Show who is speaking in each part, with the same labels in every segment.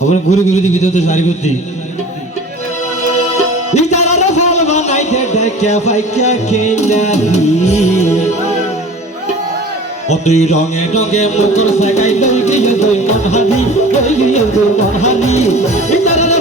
Speaker 1: ওখানে ঘুরে ঘুরে দিবি তো সারি করতি। ইতারা ফল বানাইতে দেখে, ফাইকা কেনারি অতি রঙে রঙে দই মনহানি দই দই মনহানি। ইতারা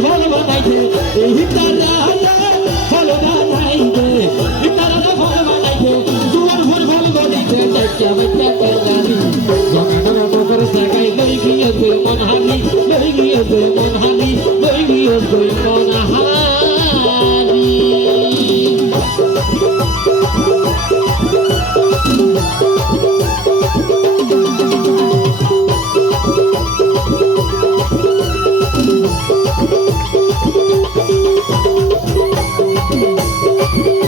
Speaker 1: Woo!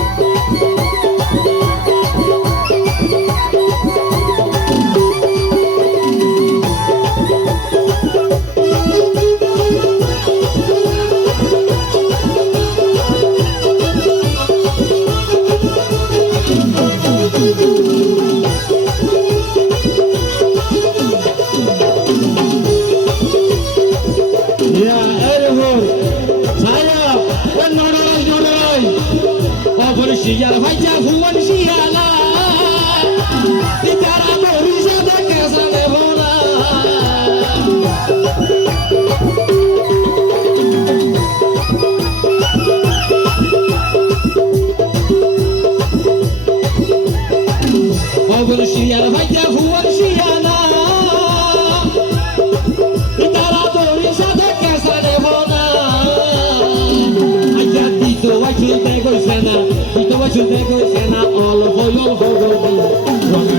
Speaker 1: या माझ्या भुवन Shirala Acı ne gözüne al, boyul boyul boyul.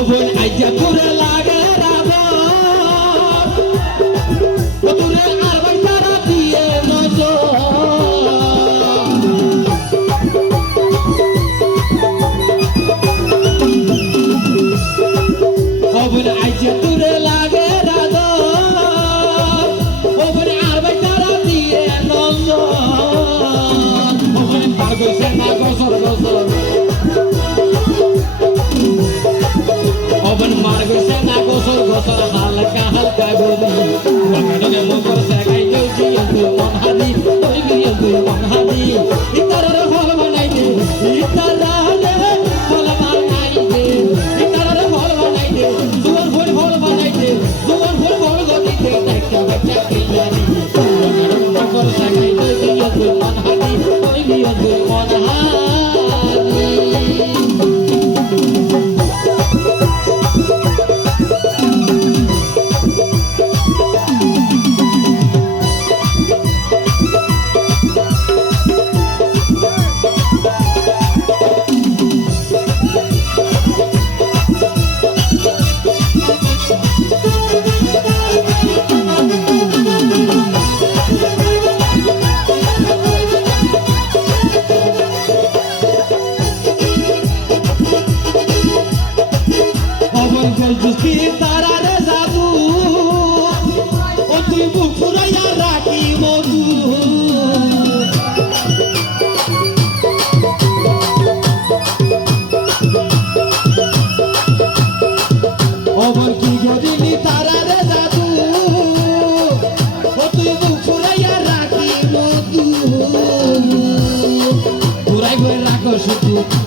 Speaker 1: আগুন আইজা পুরা লাগে ನಾಲ್ಕ ಹಗ್ಗಗಳು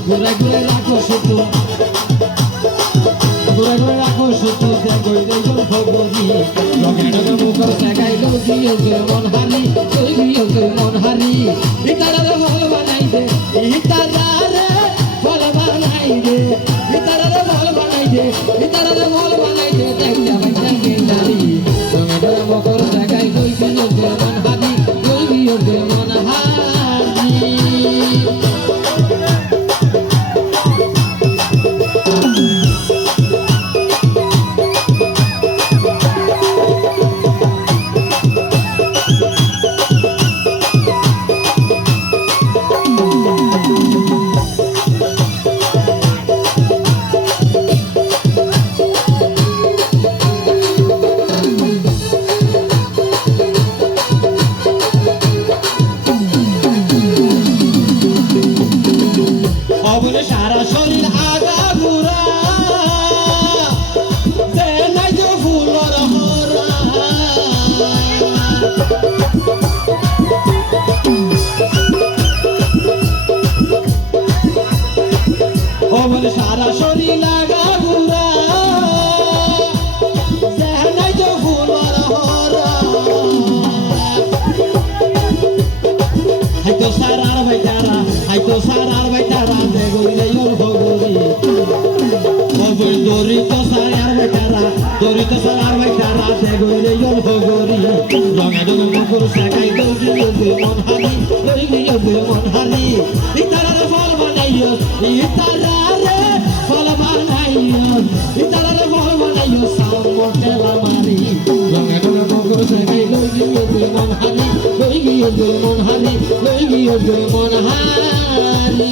Speaker 1: ঘুরে ঘুরে রাখো সুতো। ঘুরে ঘুরে রাখো সুতো, দেখো দেখো ভগবী রঙে রঙে মুখর দেখাইলো দিয়েছে মন হারি তুই দিয়েছে মন হারি। ইতারা রে ভালো বানাই দে ইতারা রে ভালো বানাই দে। ইতারা রে ভালো বানাই দে ইতারা রে ভালো বানাই দে, দেখ। অবলে সারা শরীর আগা ঘুরা। যে নাই যে ফুলর হরা। হাইতো সারার ভাইটারা হাইতো সারার ভাইটারা দেগুইলে ভগরি। অবৈ দরিত সারার ভাইটারা দরিত সারার ভাইটারা দেগুইলে ওর ভগরি। রঙে রঙে সাকাই দৌড়ি ওগে মন হারি দৌড়ি ওগে মন হারি ফল বানাইও ফল বানাইও ইতারারে ফল বানাইও সামো টেলা মারি রঙে রঙে মুখর সাকাই দৌড়ি ওগে মন হারি দৌড়ি ওগে মন হারি দৌড়ি ওগে মন হারি।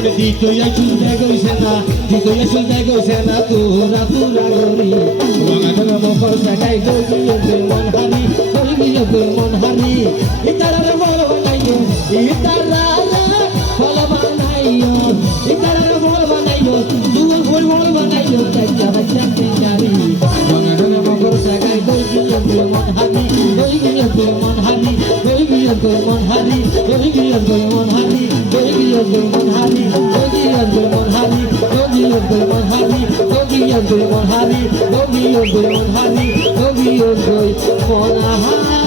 Speaker 1: তুরা তুরা অবরে দিত ইয়াচুল দেগইছে না দিত ইয়াচুল দেগইছে না তোরা তোরা গরি রঙা মফর সাকাই গই গই মন হারি গই গই মন হারি ইতারারে বল বানাইও ইতারারে বল বানাইও ইতারারে বল বানাইও দুল বল বল বানাইও চাচা বাচ্চা কিনারি রঙা রঙা মফর সাকাই গই গই মন হারি গই গই মন হারি গই গই মন হারি গই গই মন হারি গই মন হারি Dogi Abdul Manhari, Dogi Abdul Manhari, Dogi Abdul Manhari, Dogi Abdul Manhari, Dogi Abdul Manhari.